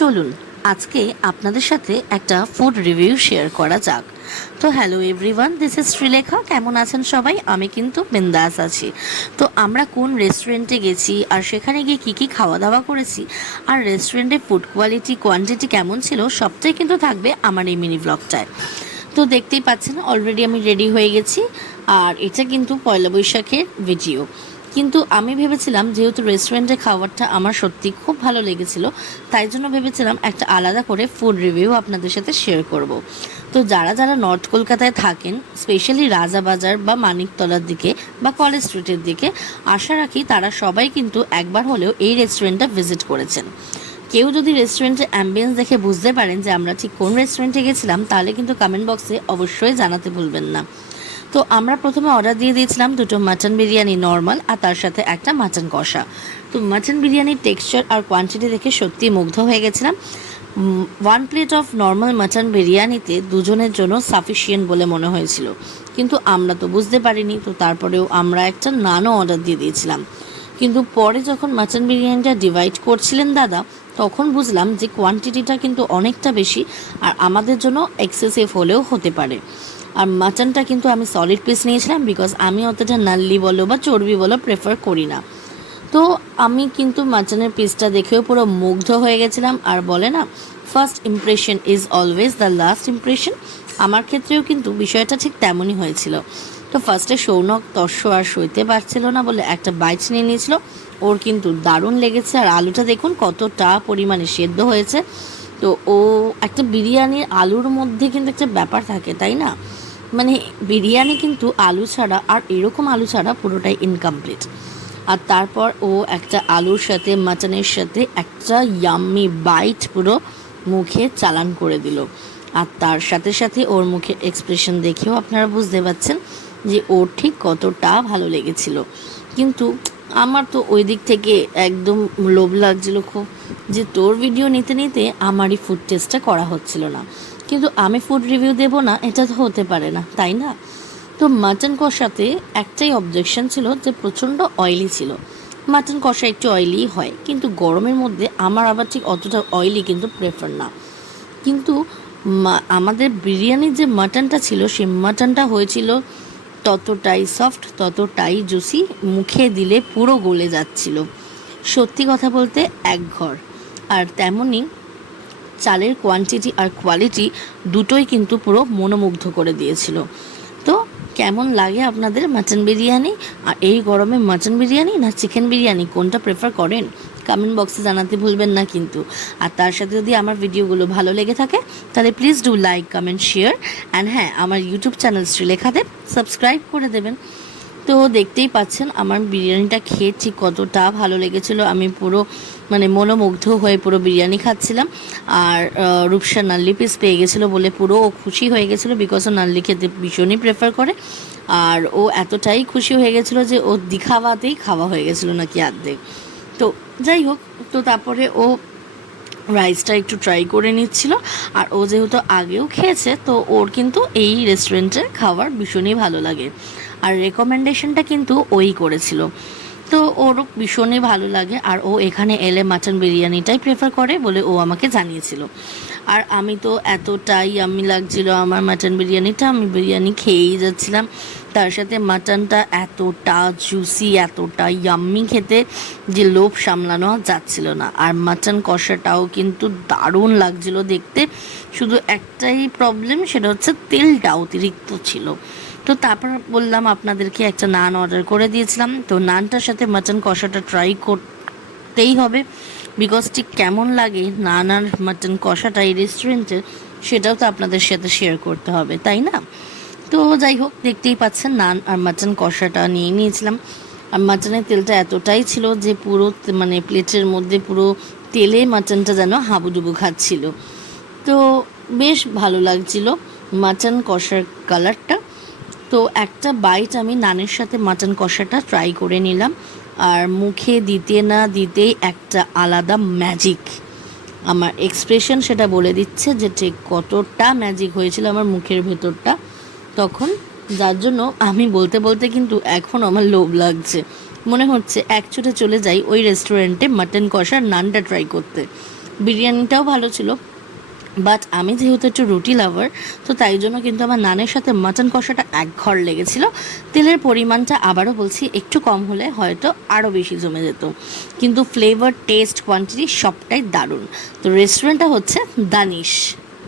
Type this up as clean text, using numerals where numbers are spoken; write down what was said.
চলুন আজকে আপনাদের সাথে একটা ফুড রিভিউ শেয়ার করা যাক। তো hello everyone, this is Srilekha. কেমন আছেন সবাই? আমি কিন্তু বিন্দাস আছি। তো আমরা কোন রেস্টুরেন্টে গেছি আর সেখানে গিয়ে কী কী খাওয়া দাওয়া করেছি আর রেস্টুরেন্টের ফুড কোয়ালিটি কোয়ান্টিটি কেমন ছিল সবটাই কিন্তু থাকবে আমার এই মিনি ব্লগটায়। তো দেখতেই পাচ্ছেন অলরেডি আমি রেডি হয়ে গেছি। আর এটা কিন্তু পয়লা বৈশাখের ভিডিও। কিন্তু আমি ভেবেছিলাম যেহেতু রেস্টুরেন্টের খাবারটা আমার সত্যি খুব ভালো লেগেছিল, তাই জন্য ভেবেছিলাম একটা আলাদা করে ফুড রিভিউ আপনাদের সাথে শেয়ার করব। তো যারা যারা নর্থ কলকাতায় থাকেন, স্পেশালি রাজাবাজার বা মানিকতলার দিকে বা কলেজ স্ট্রিটের দিকে, আশা রাখি তারা সবাই কিন্তু একবার হলেও এই রেস্টুরেন্টটা ভিজিট করেছেন। কেউ যদি রেস্টুরেন্টের অ্যাম্বিয়েন্স দেখে বুঝতে পারেন যে আমরা ঠিক কোন রেস্টুরেন্টে গেছিলাম, তাহলে কিন্তু কমেন্ট বক্সে অবশ্যই জানাতে ভুলবেন না। তো আমরা প্রথমে অর্ডার দিয়ে দিয়েছিলাম দুটো মাটন বিরিয়ানি নর্মাল, আর তার সাথে একটা মাটন কষা। তো মাটন বিরিয়ানির টেক্সচার আর কোয়ান্টিটি দেখে সত্যি মুগ্ধ হয়ে গেছিলাম। 1 প্লেট অফ নর্মাল মাটন বিরিয়ানিতে দুজনের জন্য সাফিসিয়েন্ট বলে মনে হয়েছিল, কিন্তু আমরা তো বুঝতে পারিনি। তো তারপরেও আমরা একটা নানও অর্ডার দিয়ে দিয়েছিলাম। কিন্তু পরে যখন মাটন বিরিয়ানিটা ডিভাইড করছিলেন দাদা, তখন বুঝলাম যে কোয়ান্টিটিটা কিন্তু অনেকটা বেশি আর আমাদের জন্য এক্সেসিভ হলেও হতে পারে। আর মাটনটা কিন্তু আমি সলিড পিস নিয়েছিলাম, বিকজ আমি অতটা নাল্লি বলো বা চর্বি বলো প্রেফার করি না। তো আমি কিন্তু মাটনের পিসটা দেখেও পুরো মুগ্ধ হয়ে গেছিলাম। আর বলে না, first impression is always the last impression. আমার ক্ষেত্রেও কিন্তু বিষয়টা ঠিক তেমনই হয়েছিল। তো ফার্স্টে সৌনক তস্য আর সইতে পারছিল না বলে একটা বাইট নিয়ে নিয়েছিল। ওর কিন্তু দারুণ লেগেছে। আর আলুটা দেখুন কতটা পরিমাণে সেদ্ধ হয়েছে। তো ও একটা বিরিয়ানির আলুর মধ্যে কিন্তু একটা ব্যাপার থাকে, তাই না? মানে বিরিয়ানি কিন্তু আলু ছাড়া, আর এরকম আলু ছাড়া পুরোটাই ইনকমপ্লিট। আর তারপর ও একটা আলুর সাথে মাটনের সাথে একটা ইয়াম্মি বাইট পুরো মুখে চালান করে দিল। আর তার সাথে সাথে ওর মুখের এক্সপ্রেশন দেখেও আপনারা বুঝতে পারছেন যে ওর ঠিক কতটা ভালো লেগেছিল। কিন্তু আমার তো ওই দিক থেকে একদম লোভ লাগছিল খুব, যে তোর ভিডিও নিতে নিতে আমারই ফুড টেস্টটা করা হচ্ছিল না। কিন্তু আমি ফুড রিভিউ দেবো না, এটা তো হতে পারে না, তাই না? তো মাটন কষাতে একটাই অবজেকশন ছিল যে প্রচণ্ড অয়েলি ছিল। মাটন কষা একটু অয়েলি হয়, কিন্তু গরমের মধ্যে আমার আবার ঠিক অতটা অয়েলি কিন্তু প্রেফার না। কিন্তু আমাদের বিরিয়ানির যে মাটনটা ছিল, সেই মাটনটা হয়েছিল ততটাই সফট, ততটাই জুসি, মুখে দিলে পুরো গলে যাচ্ছিল। সত্যি কথা বলতে একঘর। আর তেমনই চালের কোয়ান্টিটি আর কোয়ালিটি দুটোই কিন্তু পুরো মনোমুগ্ধ করে দিয়েছিল। তো কেমন লাগে আপনাদের মাটন বিরিয়ানি? আর এই গরমে মাটন বিরিয়ানি না চিকেন বিরিয়ানি কোনটা প্রেফার করেন? কমেন্ট বক্সে জানাতে ভুলবেন না কিন্তু। আর তার সাথে যদি আমার ভিডিওগুলো ভালো লেগে থাকে তাহলে please do like, comment, share and হ্যাঁ, আমার ইউটিউব চ্যানেল শ্রীলেখাতে সাবস্ক্রাইব করে দেবেন। তো দেখতেই পাচ্ছেন আমার বিরিয়ানিটা খেয়ে ঠিক কতটা ভালো লেগেছিলো। আমি পুরো মনোমুগ্ধ হয়ে পুরো বিরিয়ানি খাচ্ছিলাম। আর রূপসা নাল্লি পিস পেয়ে গেছিলো বলে পুরো ও খুশি হয়ে গেছিলো, বিকজ ও নাল্লি খেতে ভীষণই প্রেফার করে। আর ও এতটাই খুশি হয়ে গেছিলো যে ও দিখাওয়াতেই খাওয়া হয়ে গেছিলো নাকি অর্ধেক। তো যাই হোক, তো তারপরে ও রাইসটা একটু ট্রাই করে নিচ্ছিল। আর ও যেহেতু আগেও খেয়েছে, তো ওর কিন্তু এই রেস্টুরেন্টের খাবার ভীষণই ভালো লাগে। আর রেকমেন্ডেশনটা কিন্তু ওই করেছিল, তো ওরও ভীষণই ভালো লাগে। আর ও এখানে এলে মাটন বিরিয়ানিটাই প্রেফার করে বলে ও আমাকে জানিয়েছিল। আর আমি তো এতটাই আমি লাগছিল আমার মাটন বিরিয়ানিটা, আমি বিরিয়ানি খেয়েই যাচ্ছিলাম। তার সাথে মাটনটা এতটা জুসি, এতটা ইয়াম্মি খেতে যে লোভ সামলানো যাচ্ছিল না। আর মাটন কষাটাও কিন্তু দারুণ লাগছিল দেখতে। শুধু একটাই প্রবলেম, সেটা হচ্ছে তেলটা অতিরিক্ত ছিল। তো তারপর বললাম আপনাদেরকে একটা নান অর্ডার করে দিয়েছিলাম। তো নানটার সাথে মাটন কষাটা ট্রাই করতেই হবে, বিকজ ঠিক কেমন লাগে নান আর মাটন কষাটা এই রেস্টুরেন্টের, সেটাও তো আপনাদের সাথে শেয়ার করতে হবে, তাই না? তো যাই হোক, দেখতেই পাচ্ছেন নান আর মাটন কষাটা নিয়ে নিয়েছিলাম। আর মাটনের তেলটা এতটাই ছিল যে পুরো প্লেটের মধ্যে পুরো তেলে মাটনটা যেন হাবুডুবু খাচ্ছিল। তো বেশ ভালো লাগছিল মাটন কষার কালারটা। তো একটা বাইট আমি নানের সাথে মাটন কষাটা ট্রাই করে নিলাম। আর মুখে দিতে না দিতেই একটা আলাদা ম্যাজিক, আমার এক্সপ্রেশন সেটা বলে দিচ্ছে যে ঠিক কতটা ম্যাজিক হয়েছিল আমার মুখের ভেতরটা তখন, যার জন্য আমি বলতে বলতে কিন্তু এখন আমার লোভ লাগছে। মনে হচ্ছে এক ছুটে চলে যাই ওই রেস্টুরেন্টে মাটন কষার নানটা ট্রাই করতে। বিরিয়ানিটাও ভালো ছিল, বাট আমি যেহেতু একটু রুটি লাভার, তো তাই জন্য কিন্তু আমার নানের সাথে মাটন কষাটা এক ঘর লেগেছিল। তেলের পরিমাণটা আবারও বলছি একটু কম হলে হয়তো আরও বেশি জমে যেত, কিন্তু ফ্লেভার, টেস্ট, কোয়ান্টিটি সবটাই দারুণ। তো রেস্টুরেন্টটা হচ্ছে দানিশ।